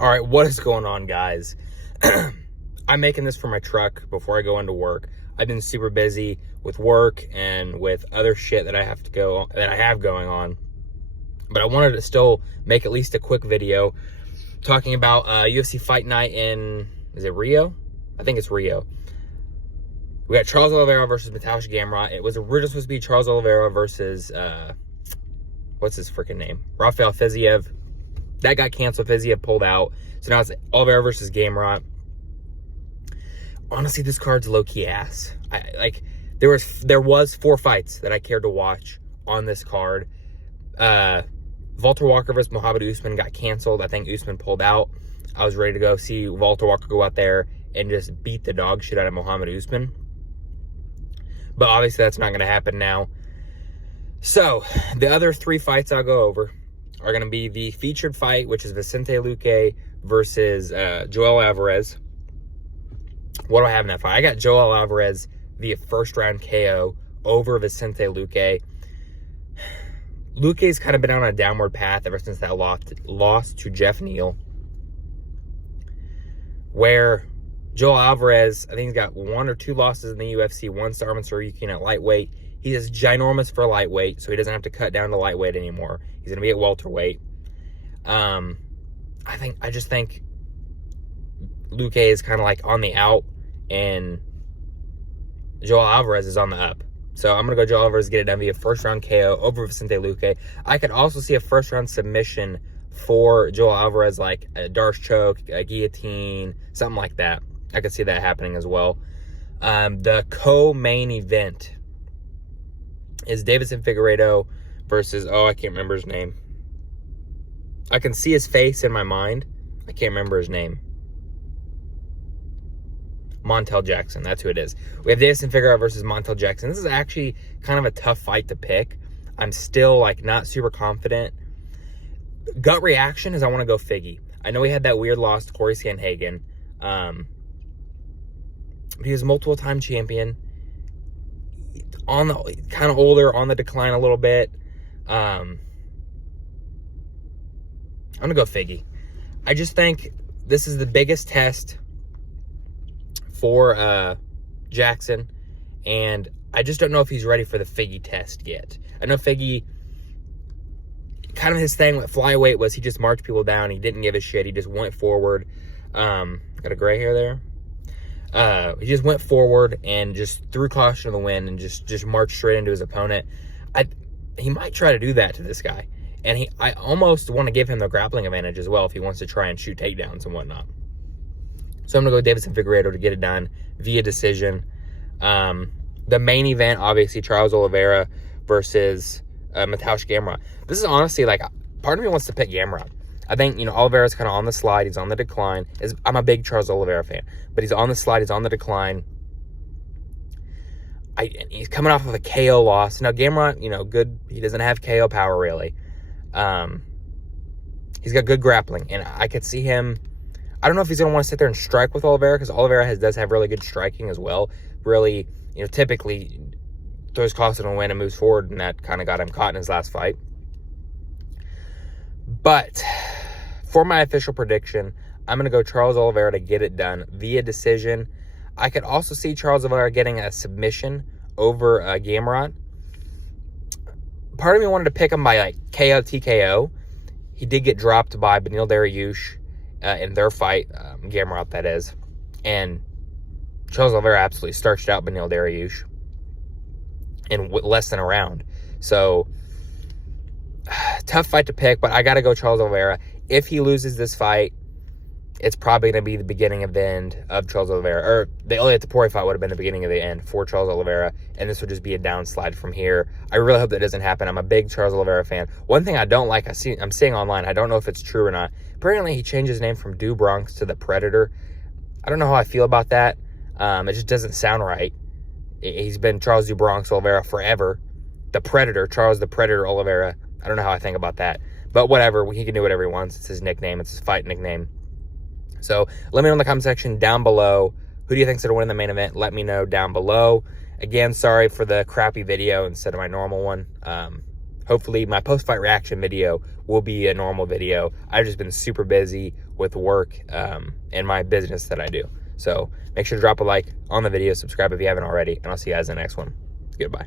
All right, what is going on, guys? I'm making this for my truck before I go into work. I've been super busy with work and with other shit that I have going on. But I wanted to still make at least a quick video talking about UFC Fight Night in, is it Rio? I think it's Rio. We got Charles Oliveira versus Mateusz Gamrot. It was originally supposed to be Charles Oliveira versus, what's his freaking name? Rafael Fiziev. That got canceled. Fiziev pulled out. So now it's Oliveira versus Gamrot. Honestly, this card's low-key ass. There was 4 fights that I cared to watch on this card. Walter Walker versus Muhammad Usman got canceled. I think Usman pulled out. I was ready to go see Walter Walker go out there and just beat the dog shit out of Muhammad Usman. But obviously that's not going to happen now. So the other 3 fights I'll go over are going to be the featured fight, which is Vicente Luque versus Joel Alvarez. What do I have in that fight? I got Joel Alvarez via first round KO over Vicente Luque. Luque's kind of been on a downward path ever since that loss to Jeff Neal, where Joel Alvarez, I think he's got 1 or 2 losses in the UFC, 1 to Arman Tsarukyan at lightweight. He is ginormous for lightweight, so he doesn't have to cut down to lightweight anymore. He's going to be at welterweight. I just think Luque is kind of like on the out, and Joel Alvarez is on the up. So I'm going to go Joel Alvarez, get it done via first round KO over Vicente Luque. I could also see a first round submission for Joel Alvarez, like a Darce choke, a guillotine, something like that. I could see that happening as well. The co-main event is Deiveson Figueiredo versus, I can't remember his name. I can see his face in my mind. I can't remember his name. Montel Jackson, that's who it is. We have Deiveson Figueiredo versus Montel Jackson. This is actually kind of a tough fight to pick. I'm still not super confident. Gut reaction is I want to go Figgy. I know he had that weird loss to Corey Sandhagen. He was a multiple-time champion. On the kind of older, on the decline a little bit. I'm gonna go Figgy. I just think this is the biggest test for Jackson, and I just don't know if he's ready for the Figgy test yet. I know Figgy, kind of his thing with flyweight was he just marched people down. He didn't give a shit. He just went forward. Got a gray hair there. He just went forward and just threw caution to the wind and just marched straight into his opponent. He might try to do that to this guy. And I almost want to give him the grappling advantage as well if he wants to try and shoot takedowns and whatnot. So I'm going to go Deiveson Figueiredo to get it done via decision. The main event, obviously, Charles Oliveira versus Mateusz Gamrot. This is honestly, part of me wants to pick Gamrot. I think, Oliveira's kind of on the slide. He's on the decline. I'm a big Charles Oliveira fan, but he's on the slide. He's on the decline. He's coming off of a KO loss. Now, Gamrot, good. He doesn't have KO power, really. He's got good grappling, and I could see him. I don't know if he's going to want to sit there and strike with Oliveira, because Oliveira does have really good striking as well. Really, typically throws caution to the wind and moves forward, and that kind of got him caught in his last fight. But for my official prediction, I'm going to go Charles Oliveira to get it done via decision. I could also see Charles Oliveira getting a submission over Gamrot. Part of me wanted to pick him by KO, TKO. He did get dropped by Beneil Dariush in their fight, Gamrot that is. And Charles Oliveira absolutely starched out Beneil Dariush in less than a round. So, tough fight to pick, but I got to go Charles Oliveira. If he loses this fight, it's probably going to be the beginning of the end of Charles Oliveira. Or the Elliot Tapori fight would have been the beginning of the end for Charles Oliveira, and this would just be a downslide from here. I really hope that doesn't happen. I'm a big Charles Oliveira fan. One thing I don't like, I'm seeing online, I don't know if it's true or not. Apparently, he changed his name from Do Bronx to The Predator. I don't know how I feel about that. It just doesn't sound right. He's been Charles Do Bronx Oliveira forever. The Predator, Charles the Predator Oliveira. I don't know how I think about that. But whatever, he can do whatever he wants. It's his nickname. It's his fight nickname. So let me know in the comment section down below. Who do you think's going to win the main event? Let me know down below. Again, sorry for the crappy video instead of my normal one. hopefully my post-fight reaction video will be a normal video. I've just been super busy with work and my business that I do. So make sure to drop a like on the video, subscribe if you haven't already, and I'll see you guys in the next one. Goodbye.